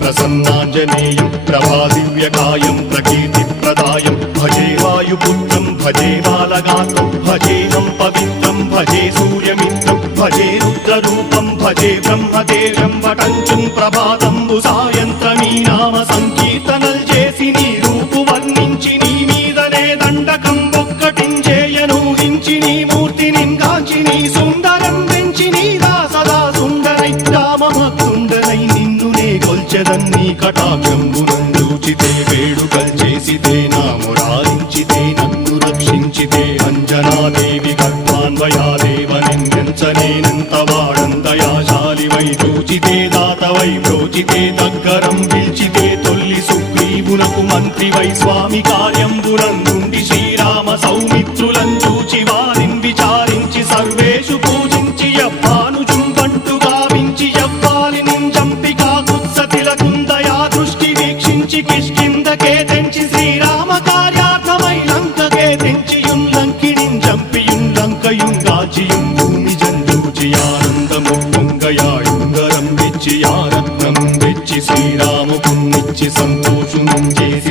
ప్రసన్నాంజనేయం ప్రభాదివ్యకాయం ప్రకీర్తిప్రదాయం భజే వాయుపుత్రం భజే బాలగాత్రం భజేహం పవిత్రం భజే సూర్యమిత్రం భజే రుద్రరూపం భజే బ్రహ్మదేవం వటంచుం ప్రభాతంబు సాయంత్రమీ నామ సంకీర్తనల్ చేసి నీ రూపు వర్ణించి నీ మీదనే దండకం ఒక్కటించేయనూహించి నీ మూర్తిని గాంచి నీ సుందరం పెంచి నీదా సదా సుందరై రామభక్తుండనై నిన్నునే కొల్చెదన్నీ కటాక్షంబునందూచితే వేడుకల్ చేసితే నా మురారించితే నన్ను రక్షించితే అంజనాదేవి గర్భాన్వయాదేవనిందించనేనంత వాడందయాశాలివై చూచితే దాతవై బ్రోచితే దగ్గరం పిల్చితే తొల్లి సుగ్రీవునకు మంత్రివై స్వామి కార్యంబునందుండి శ్రీరామ సౌమిత్రులం చూచి వారిని విచారించి సర్వేషు పూజించి యవ్వానుజుంబంటు గావించి యవ్వాలిని చంపికా కుత్సతిలకుందయా దృష్టి వీక్షించి కిష్కిందకే తెంచి శ్రీరామ కార్యార్థమై లంకకే తెంచియుం లంకిణిం చంపియుం లంకయుం గాచియుం భూమి జందూచి ఆనందము పొంగయాయుంగరం వెచ్చి ఆరత్నం వెచ్చి శ్రీరాముకున్నిచ్చి సంతోషుం చేసి